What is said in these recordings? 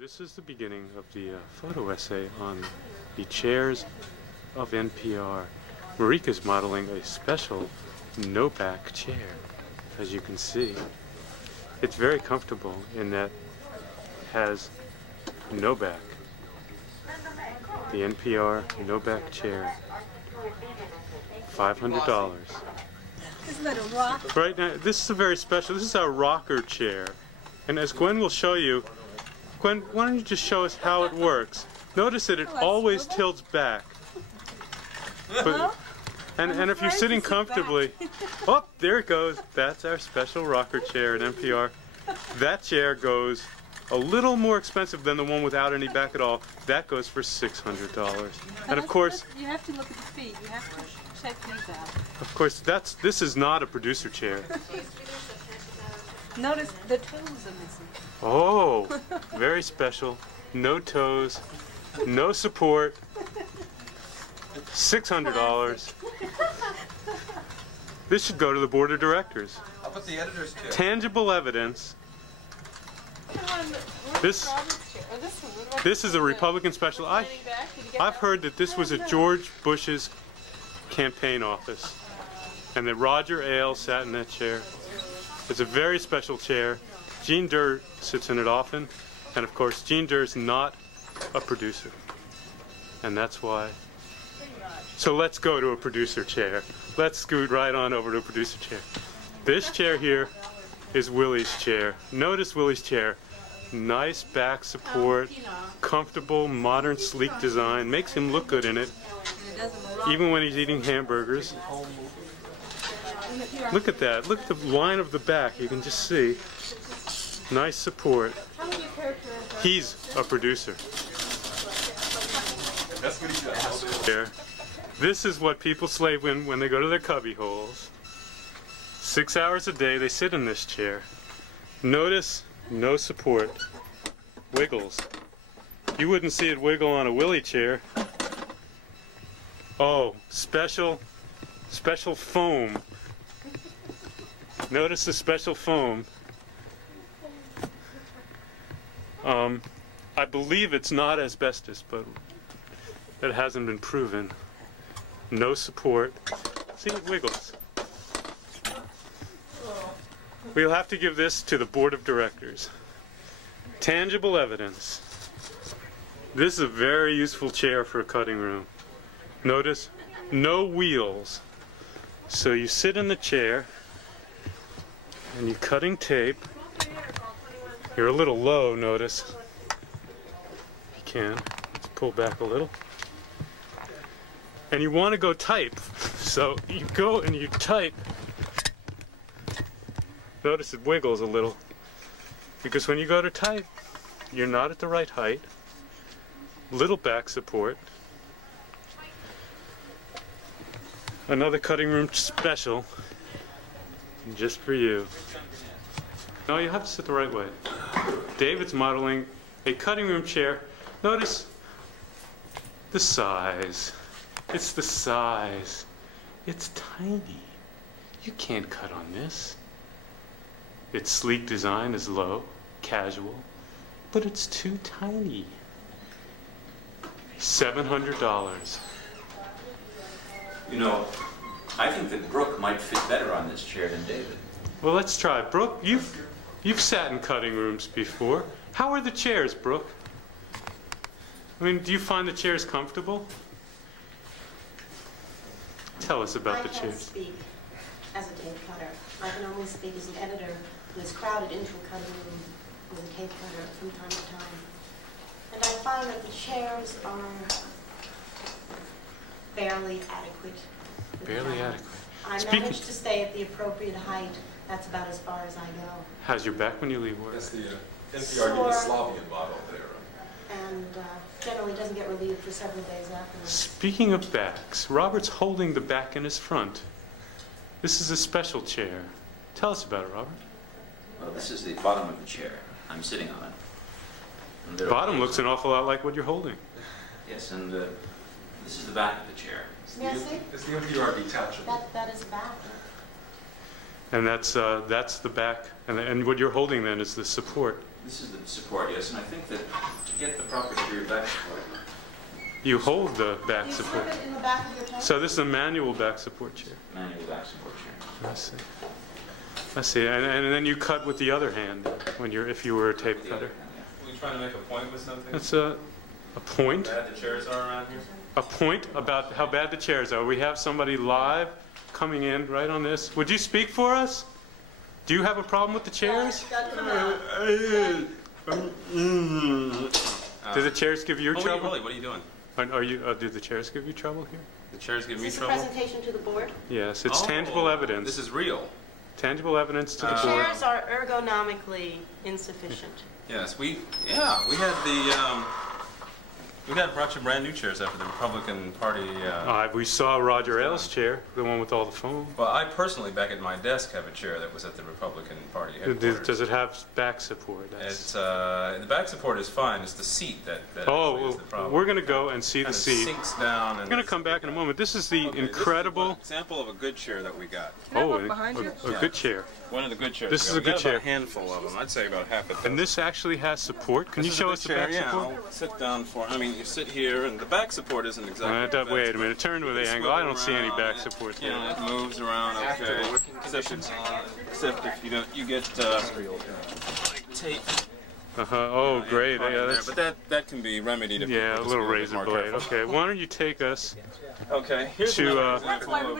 This is the beginning of the photo essay on the Chairs of NPR. Marika's modeling a special no-back chair, as you can see. It's very comfortable in that it has no back. The NPR no-back chair, $500. Isn't that a rock? Right now, this is a very special, this is our rocker chair. And as Gwen will show you, Gwen, why don't you just show us how it works? Notice that it always tilts back. But, and if you're sitting comfortably, oh, there it goes. That's our special rocker chair at NPR. That chair goes a little more expensive than the one without any back at all. That goes for $600. And of course, you have to look at the feet. You have to check these out. Of course, this is not a producer chair. Notice the toes are missing. Oh, very special. No toes, no support. $600. This should go to the board of directors. How about the editor's chair? Tangible evidence. This is a Republican special. I've heard that this was at George Bush's campaign office, and that Roger Ailes sat in that chair. It's a very special chair. Gene Durr sits in it often, and of course Gene Durr's not a producer, and that's why. So let's go to a producer chair. Let's scoot right on over to a producer chair. This chair here is Willie's chair. Notice Willie's chair. Nice back support, comfortable, modern, sleek design. Makes him look good in it, even when he's eating hamburgers. Look at that. Look at the line of the back. You can just see. Nice support. He's a producer. That's what he does. Here. This is what people slave when they go to their cubby holes. 6 hours a day they sit in this chair. Notice no support. Wiggles. You wouldn't see it wiggle on a Willie chair. Oh, special foam. Notice the special foam. I believe it's not asbestos, but it hasn't been proven. No support. See, it wiggles. We'll have to give this to the board of directors. Tangible evidence. This is a very useful chair for a cutting room. Notice, no wheels. So you sit in the chair, and you're cutting tape. You're a little low, notice. If you can, let's pull back a little. And you want to go type. So you go and you type. Notice it wiggles a little. Because when you go to type, you're not at the right height. Little back support. Another cutting room special. Just for you. No, you have to sit the right way. David's modeling a cutting room chair. Notice the size. It's the size. It's tiny. You can't cut on this. Its sleek design is low, casual, but it's too tiny. $700. You know, I think that Brooke might fit better on this chair than David. Well, let's try. Brooke, you've sat in cutting rooms before. How are the chairs, Brooke? I mean, do you find the chairs comfortable? Tell us about the chairs. I can't speak as a tape cutter. I can only speak as an editor who is crowded into a cutting room with a tape cutter from time to time. And I find that the chairs are barely adequate. Barely adequate. I manage to stay at the appropriate height. That's about as far as I go. How's your back when you leave work? That's the NPR Yugoslavian model there. And generally doesn't get relieved for several days afterwards. Speaking of backs, Robert's holding the back in his front. This is a special chair. Tell us about it, Robert. Well, this is the bottom of the chair. I'm sitting on it. And The bottom looks an awful lot like what you're holding. Yes, and this is the back of the chair. Yes, see? It's the NPR detachable. That is back. And that's the back. And what you're holding then is the support. This is the support, yes, and I think that to get the proper degree of back support, You hold the back You support. slip it in the back of your table? So this is a manual back support chair. manual back support chair. I see. I see. And then you cut with the other hand when if you were a tape The cutter. other hand, yeah. Are we trying to make a point with something? That's a point. How bad the chairs are around here? A point about how bad the chairs are. We have somebody live coming in right on this. Would you speak for us? Do you have a problem with the chairs? Do the chairs give you Oh, trouble? really? What are you doing? Do the chairs give you trouble here? The chairs give Is me this a trouble? presentation to the board? Yes, it's Oh, tangible evidence. This is real. Tangible evidence to the The board. chairs are ergonomically insufficient. Yes, we brought you brand new chairs after the Republican Party. We saw Roger Ailes' chair, the one with all the foam. Well, I personally, back at my desk, have a chair that was at the Republican Party headquarters. Does it have back support? It's the back support is fine. It's the seat that actually is the problem. We're going to go and see the Kinda seat. sinks down. We're going to come back in a moment. This is the incredible. Example of a good chair that we got. A good chair. One of the good chairs. This is we a good got chair. About a handful of them. I'd say about half a dozen. And this actually has support. Can you This is a show good us the chair, back yeah, support? I'll sit down for. I mean, you sit here, and the back support isn't exactly. Wait a minute. Turn with the angle. I don't see any back support You know, there. it moves around. Okay. Except if you don't, you get like tape. Oh, great. Yeah, There, that's, but that can be remedied if yeah, you a just little be bit razor more blade. careful. Okay, why don't you take us Okay, here's to, another example of.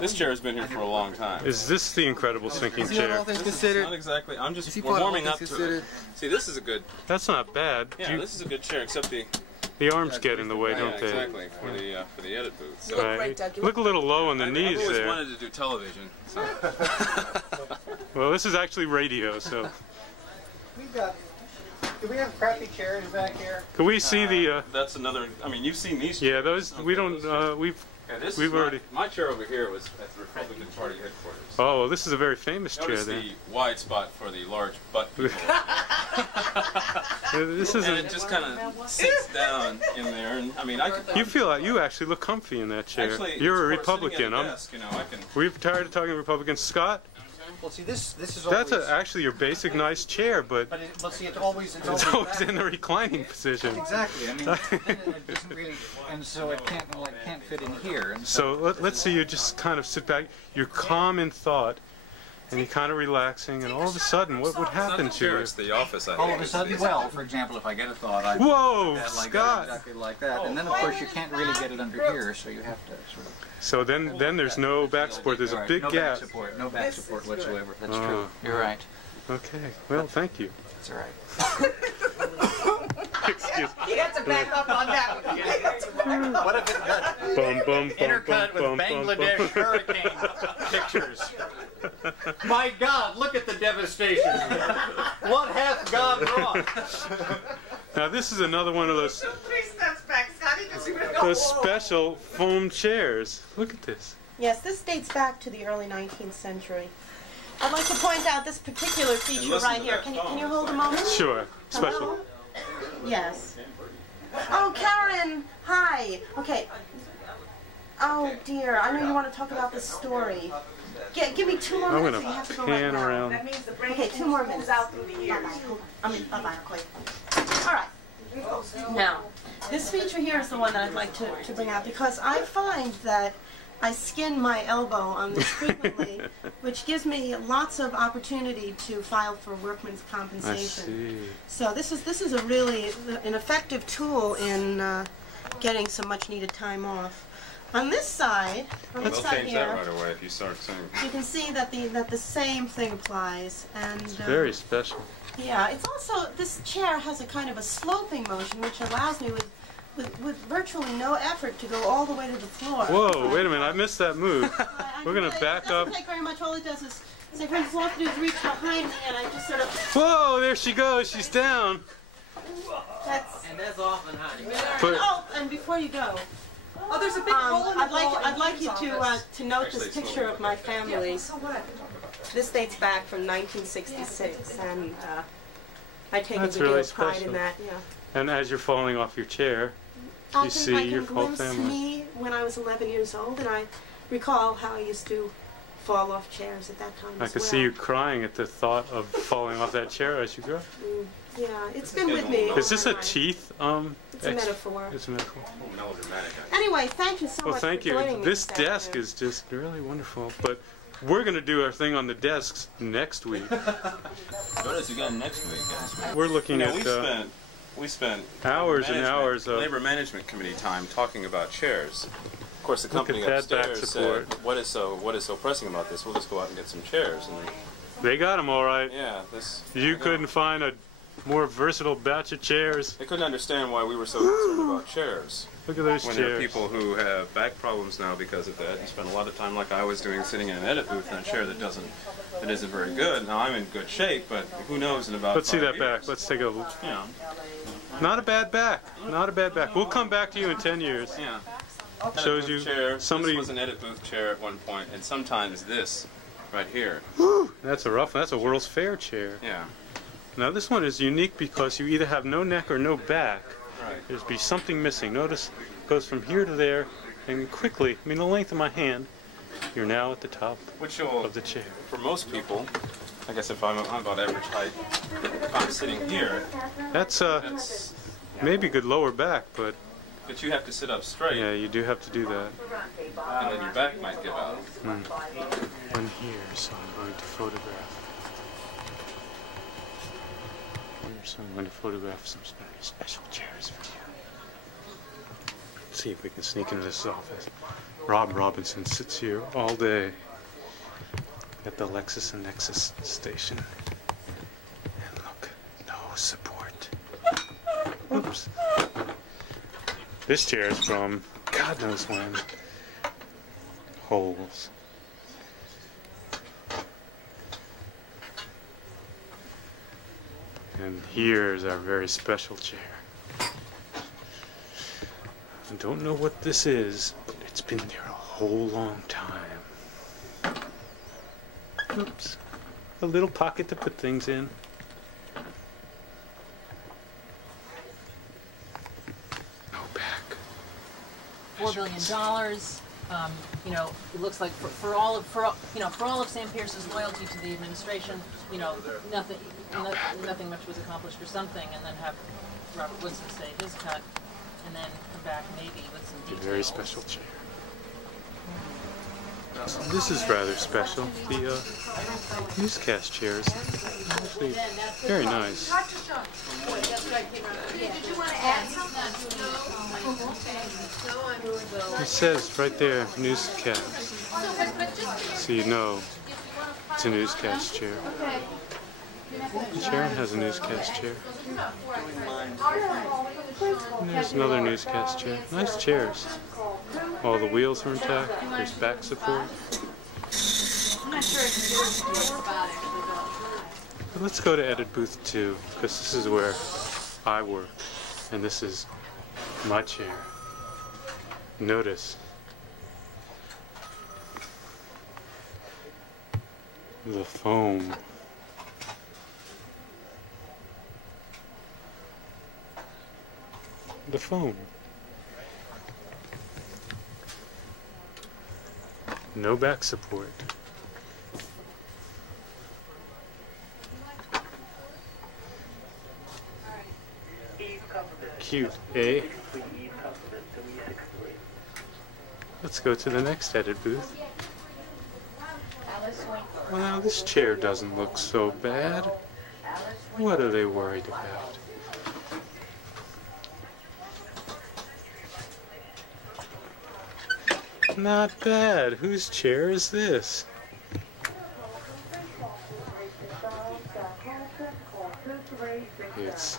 This chair has been here for a long time. is this the incredible sinking chair? Not exactly. I'm just we're warming up to it. See, this is a good. That's not bad. Yeah, this is a good chair, except The arms get in the way, don't they? exactly for the edit booth. So Right. Look a little low on the knees I've always there. wanted to do television. So. Well, this is actually radio, so. Do we have crappy chairs back here? Can we see the? That's another. I mean, you've seen these. Yeah, those we don't. Yeah, this we've is already. my chair over here was at the Republican Party headquarters. Oh, well, this is a very famous chair Notice there. the wide spot for the large butt people. This is And it just kind of sinks down in there. And I mean, I could. You feel like you actually look comfy in that chair. Actually, You're a of course, sitting Republican. at a desk, you know, I can. We've tired of talking Republicans. Scott, Well, see, this is that's always. actually your basic nice chair, but But see, it's always it's always in the reclining position. Exactly. I mean, it doesn't really, and so it can't fit in here. And So let's see you just kind of sit back. You're calm in thought, and you're kind of relaxing, and all of a sudden, what would happen to you? It's the office. I all think. of a sudden, well, for example, if I get a thought, I Whoa, like Scott! exactly like that, and then of course you can't really get it under here, so you have to sort of. So then there's no back support. There's a Right, big no gap. no back support whatsoever. That's Oh. true. You're right. Okay. Well, thank you. That's all right. Excuse me. You have to back up on that one. What if it got Bum bum bum intercut with bum bum Bangladesh bum. hurricane pictures? My God, look at the devastation! What hath God wrought? Now this is another one of those 3 steps back, Scotty. Just even go. those special foam chairs. Look at this. Yes, this dates back to the early 19th century. I'd like to point out this particular feature listen right to here. that Can you phone. hold a moment? Sure. Special. Hello? Yes. Oh, Karen! Hi! Okay. Oh, dear. I know you want to talk about this story. Give me 2 more I'm minutes. gonna You have to go pan right now. around. That means the brain Okay, 2 more moves minutes. out through the ears. Bye-bye. Hold on. Bye-bye. I'll call you. All right. Now, this feature here is the one that I'd like to bring out because I find that I skin my elbow on this frequently, which gives me lots of opportunity to file for workman's I compensation. see. So this is a really an effective tool in getting some much needed time off. On this side, They'll change that right away if you start saying. you can see that the same thing applies, and Very special. yeah, it's also this chair has a kind of a sloping motion, which allows me with virtually no effort to go all the way to the floor. Whoa, wait a minute. I missed that move. We're gonna back It up. doesn't take very much. All it does is, say, for instance, all I have to do is reach behind me, and I just sort of. Whoa, there she goes. She's down. That's. And that's often, honey. But Oh, and before you go. Oh, there's a big hole in the wall. I'd like you to note this Actually, picture of my family. So what? This dates back from 1966, and I take That's a good deal really of pride special. in that. Yeah. and as you're falling off your chair, I you think I see your can whole glimpse family. me when I was 11 years old, and I recall how I used to fall off chairs at that time I as could well. see you crying at the thought of falling off that chair as you grow. Yeah, it's been with me. Is this a all my life. teeth? It's a metaphor. It's a metaphor. Anyway, thank you so Well, much thank for you. joining me This this desk afternoon. is just really wonderful. But we're going to do our thing on the desks next week. What is again next week? We're looking You know, at we spent hours and hours of labor management committee time talking about chairs. Of course, the Look company at that back upstairs support. said, "What is so pressing about this? We'll just go out and get some chairs." And they got them all right. yeah, this You couldn't find a more versatile batch of chairs. They couldn't understand why we were so concerned about chairs. Look at those When there are chairs. people who have back problems now because of that, and spend a lot of time, like I was doing, sitting in an edit booth in a chair that isn't very good. Now I'm in good shape, but who knows in about Let's see 5 that years. back. Let's take a look. Yeah, Not a bad back. Not a bad back. We'll come back to you in 10 years. yeah. Shows Edit you booth chair. somebody. This was an edit booth chair at one point, and sometimes this, right here. That's a rough one. That's a World's Fair chair. Yeah, Now this one is unique because you either have no neck or no back. right. There's be something missing. Notice it goes from here to there, and quickly, I mean the length of my hand, you're now at the top Which will, of the chair. for most people, I guess if I'm about average height, if I'm sitting here, That's that's, maybe good lower back, but but you have to sit up straight, yeah, you do have to do that. and then your back might give out. One here, so I'm going to photograph. Here, so I'm going to photograph some special chairs for you. Let's see if we can sneak into this office. Rob Robinson sits here all day at the Lexus and Nexus station. And look, no support. Oops. This chair is from God knows when. Holes. And here's our very special chair. I don't know what this is, but it's been there a whole long time. Oops. A little pocket to put things in. No back. $4 billion. You know, it looks like for all of Sam Pierce's loyalty to the administration, you know, nothing much was accomplished for something, and then have Robert Woodson say his cut, and then come back maybe with some A details. very special chair. This is rather special. The newscast chairs. Actually, very nice. It says right there, newscast. So you know it's a newscast chair. Sharon has a newscast chair. And there's another newscast chair. Nice chairs. All the wheels are intact. There's back support. But let's go to edit booth 2, because this is where I work, and this is my chair. Notice the foam. The foam. No back support. Cute, eh? Let's go to the next edit booth. Well, now this chair doesn't look so bad. What are they worried about? Not bad. Whose chair is this? It's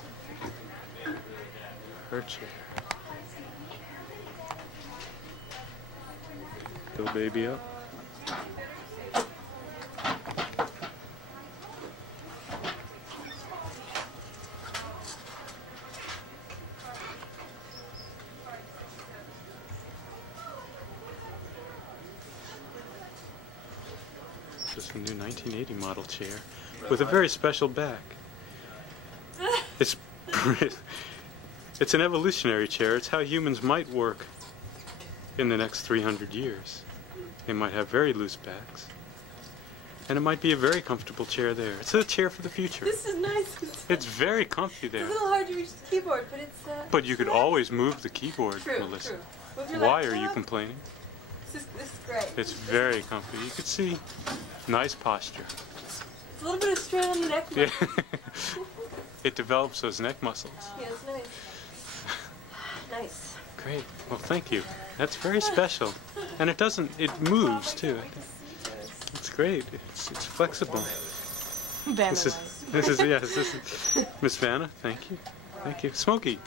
her chair. Fill baby up. This is a new 1980 model chair with a very special back. It's it's an evolutionary chair. It's how humans might work in the next 300 years. They might have very loose backs, And it might be a very comfortable chair there. It's a chair for the future. This is nice. It's very comfy there. It's a little hard to reach the keyboard, but it's. But you could always move the keyboard, True, Melissa. true. Move your Why laptop. are you complaining? This is great. It's very comfy. You can see nice posture. It's a little bit of strain on the neck. Yeah. It develops those neck muscles. Yeah, it's nice. Nice. Great. Well, thank you. That's very special. And it doesn't, it moves too. It's great. It's flexible. This is Miss Vanna, thank you. Thank you. Smokey,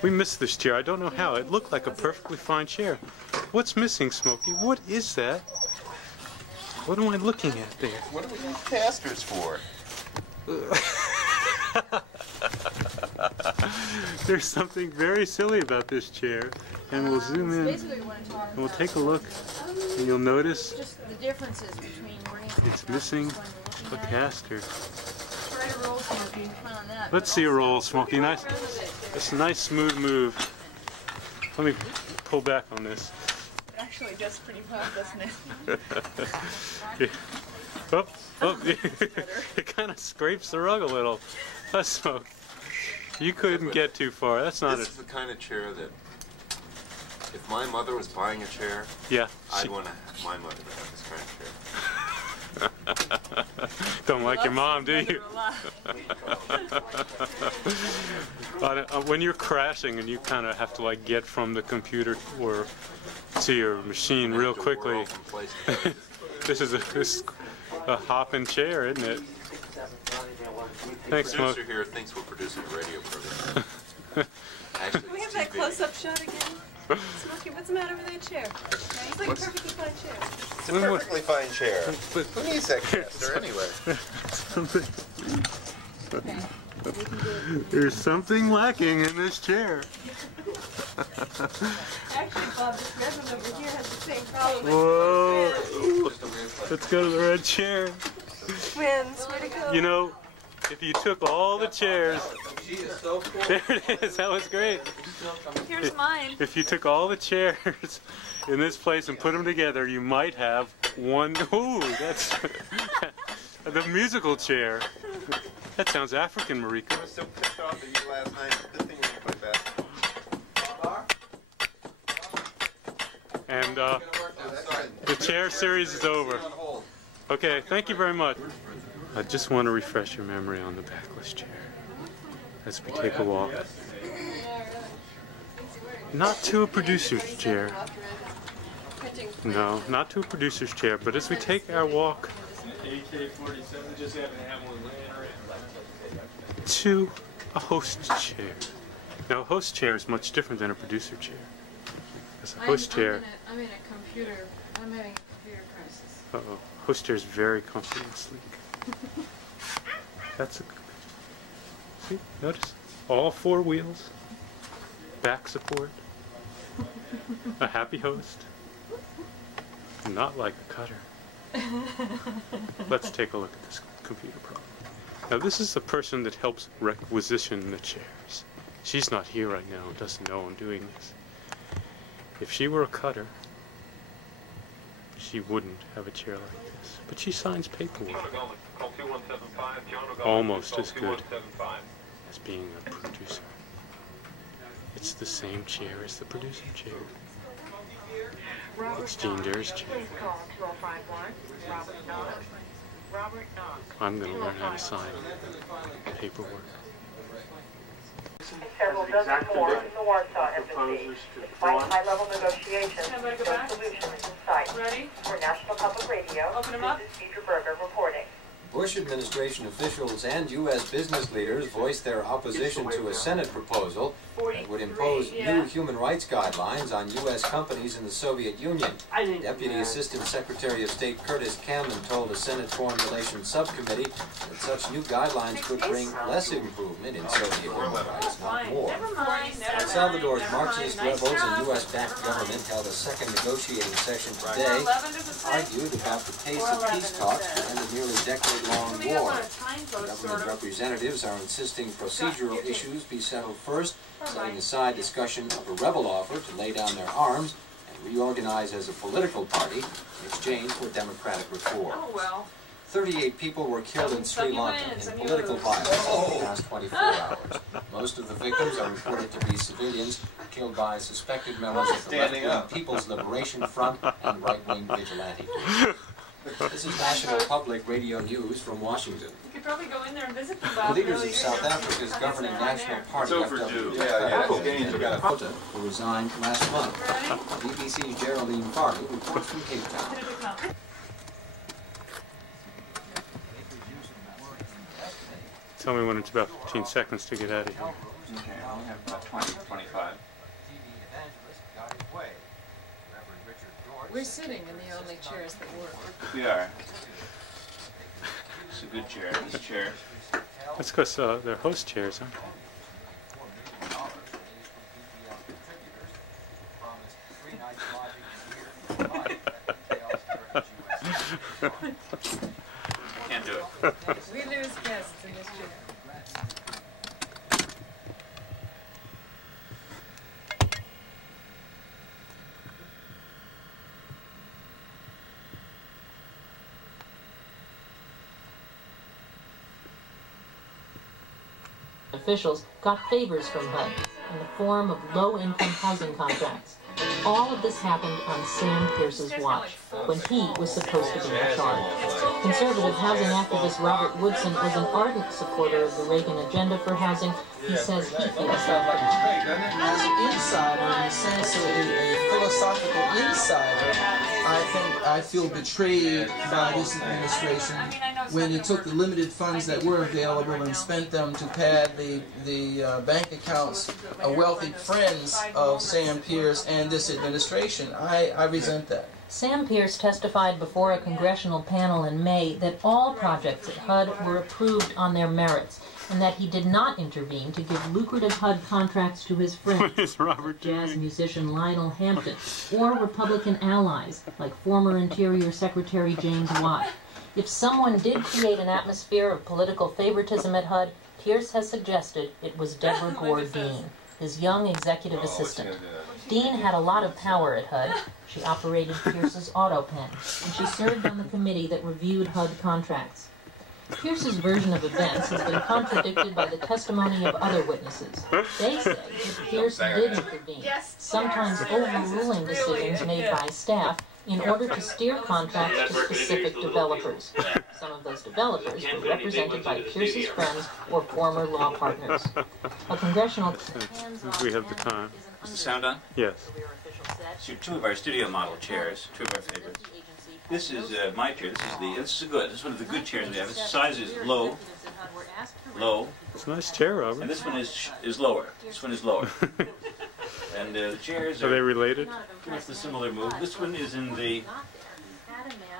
we missed this chair. I don't know how. It looked like a perfectly fine chair. What's missing, Smokey? What is that? What am I looking at there? What do we need casters for? There's something very silly about this chair, and we'll zoom in and we'll take a look, and you'll notice Just the differences between where it's missing a caster. try to roll Smokey on that. Let's see a roll, Smokey. Nice. It's a nice smooth move. Let me pull back on this. It actually does pretty well, doesn't it? Yeah. Oh, it kind of scrapes the rug a little. That's Smoke. You couldn't get too far. That's not This it. is the kind of chair that, if my mother was buying a chair, Yeah. I'd want my mother to have this kind of chair. Don't like your mom, do you? When you're crashing and you kind of have to like get from the computer or to your machine real quickly, this is a hopping chair, isn't it? Thanks, The Smoke. producer here thinks we're producing a radio program. Actually, Can we have it's that TV. close-up shot again? Smokey, what's the matter with that chair? It's like a perfectly fine chair. It's a perfectly fine chair. Who needs that caster anyway? There's something lacking in this chair. Actually, Bob, this red one over here has the same problem. Whoa. Let's go to the red chair. Twins, where'd it go? You know, if you took all the chairs, there it is, that was great. Here's mine. If you took all the chairs in this place and put them together, you might have one. Ooh, that's the musical chair. That sounds African, Marika. I was so pissed off at you last night. Good thing we didn't play basketball. And the chair series is over. Okay, thank you very much. I just want to refresh your memory on the backless chair as we take a walk. Not to a producer's chair. No, not to a producer's chair, but as we take our walk to a host chair. Now, a host chair is much different than a producer chair. As a host chair, I'm having a computer crisis. uh-oh, host chair is very comfy and sleek. That's a, see, notice, all four wheels, back support, a happy host, not like a cutter. Let's take a look at this computer program. Now this is the person that helps requisition the chairs. She's not here right now and doesn't know I'm doing this. If she were a cutter, she wouldn't have a chair like this. But she signs paperwork. Almost as good as being a producer. It's the same chair as the producer chair. It's Jean Durr's chair. I'm going to learn how to sign paperwork. Several dozen more in the Warsaw Embassy. Despite high-level negotiations, no solution is in sight. Ready? For National Public Radio, Open 'em up. this is Deidre Berger reporting. Bush administration officials and U.S. business leaders voiced their opposition to a Senate proposal that would impose new human rights guidelines on U.S. companies in the Soviet Union. Deputy Assistant Secretary of State Curtis Cameron told a Senate Foreign Relations Subcommittee that such new guidelines could bring less improvement in Soviet human rights, not more. El Salvador's Marxist rebels and U.S.-backed government held a second negotiating session today, argued about the pace of peace talks to end a nearly decade-long war. Government representatives are insisting procedural issues be settled first, setting aside discussion of a rebel offer to lay down their arms and reorganize as a political party in exchange for democratic reform. Oh, well. 38 people were killed in Sri Lanka in political violence in the past 24 hours. Most of the victims are reported to be civilians killed by suspected members of the left-wing People's Liberation Front and right-wing vigilante groups. This is National Public Radio News from Washington. You could probably go in there and visit the The leaders of South Africa's governing National Party, who resigned last month. BBC's Geraldine Farley reports from Cape Town. Tell me when it's about 15 seconds to get out of here. Okay, I only have about 20, 25. We're sitting in the only chairs that work. We are. It's a good chair. This chair. That's because they're host chairs, huh? Can't do it. We lose guests in this chair. Officials got favors from HUD in the form of low-income housing contracts. All of this happened on Sam Pierce's watch, when he was supposed to be in charge. Conservative housing activist Robert Woodson was an ardent supporter of the Reagan agenda for housing. He says he feels that. As an insider, in the sense of a philosophical insider, I feel betrayed by this administration when it took the limited funds that were available and spent them to pad the bank accounts of wealthy friends of Sam Pierce and this administration. I resent that. Sam Pierce testified before a congressional panel in May that all projects at HUD were approved on their merits, and that he did not intervene to give lucrative HUD contracts to his friends, like jazz musician Lionel Hampton, or Republican allies, like former Interior Secretary James Watt. If someone did create an atmosphere of political favoritism at HUD, Pierce has suggested it was Deborah Gore Dean, his young executive assistant. Dean had a lot of power at HUD. She operated Pierce's auto pen, and she served on the committee that reviewed HUD contracts. Pierce's version of events has been contradicted by the testimony of other witnesses. They say that Pierce did intervene, sometimes overruling decisions made by staff in order to steer contracts to specific developers. Some of those developers were represented by Pierce's friends or former law partners. A congressional... We have the time. Is the sound on? Yes. So two of our studio model chairs, two of our favorites. This is my chair. This is good. This is one of the good chairs we have. Its size is low. It's a nice chair, Robert. And this one is lower. This one is lower. And the chairs are they related? It's a similar move. This one is in the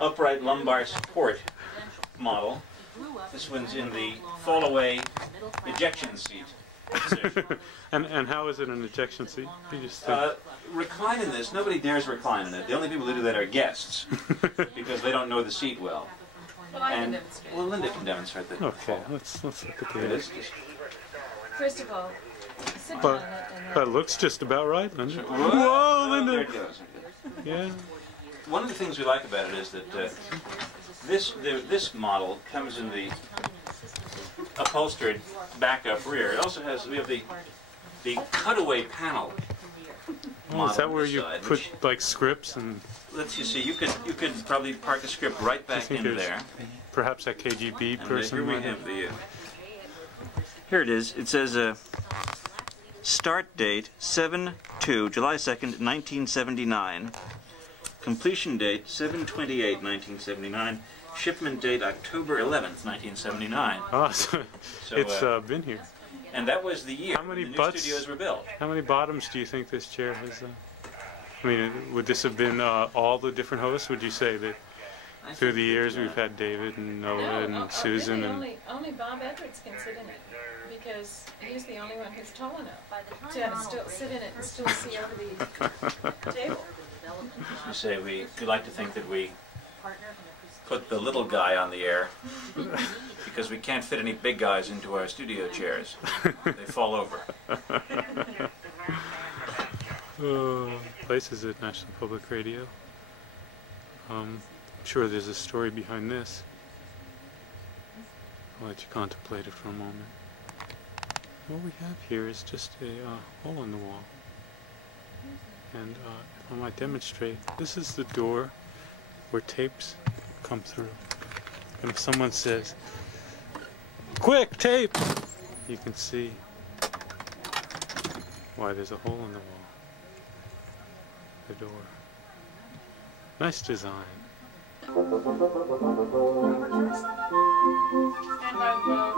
upright lumbar support model. This one's in the fall-away ejection seat. and how is it an ejection seat? You just recline in this. Nobody dares recline in it. The only people who do that are guests because they don't know the seat well. Well, I can demonstrate. Well, Linda can demonstrate that. Okay, let's look at the First of all, sit but down and that looks just about right, Linda. Whoa, Linda! There it goes. Yeah. One of the things we like about it is that this model comes in the upholstered backup rear. It also has, we have the cutaway panel. Oh, is that where you put like scripts and? Let's see. You could probably park a script right back in there. Perhaps that KGB person. Here we have the. Here it is. It says start date 7/2, July 2nd, 1979. Completion date 7/28/1979. Shipment date October 11th, 1979. Oh, so it's been here. And that was the year how many the new butts, studios were built. How many bottoms do you think this chair has? I mean, would this have been all the different hosts? Would you say that through the years we've had David and Noah and Susan really, only Bob Edwards can sit in it because he's the only one who's tall enough to still sit in it and still see over the table. You say we like to think that we put the little guy on the air because we can't fit any big guys into our studio chairs. They fall over. Places at National Public Radio. I'm sure there's a story behind this. I'll let you contemplate it for a moment. What we have here is just a hole in the wall. And if I might demonstrate, this is the door where tapes come through. And if someone says, "Quick, tape!" you can see why there's a hole in the wall. The door. Nice design. Stand by, Bob.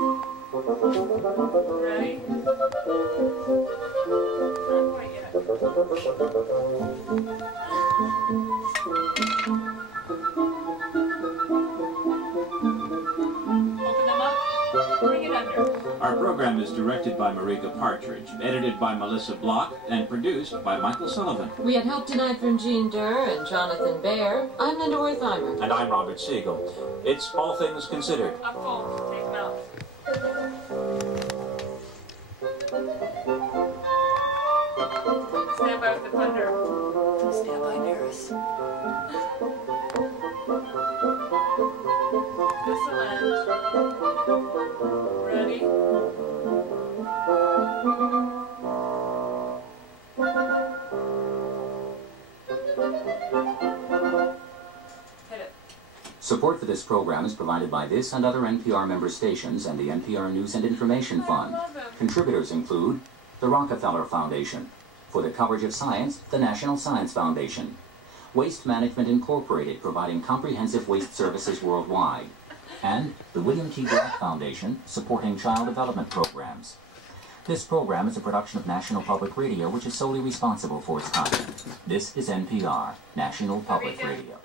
Ready? Not quite yet. Open them up. Bring it under. Our program is directed by Marika Partridge, edited by Melissa Block, and produced by Michael Sullivan. We had help tonight from Jean Durr and Jonathan Baer. I'm Linda Wertheimer. And I'm Robert Siegel. It's All Things Considered. Up full. Take them out. Stand by with the thunder. Stand by, Nearest. This will end. Ready? Hit it. Support for this program is provided by this and other NPR member stations and the NPR News and Information Fund. Contributors include the Rockefeller Foundation. For the coverage of science, the National Science Foundation. Waste Management Incorporated, providing comprehensive waste services worldwide. And the William T. Black Foundation, supporting child development programs. This program is a production of National Public Radio, which is solely responsible for its content. This is NPR, National Public Radio.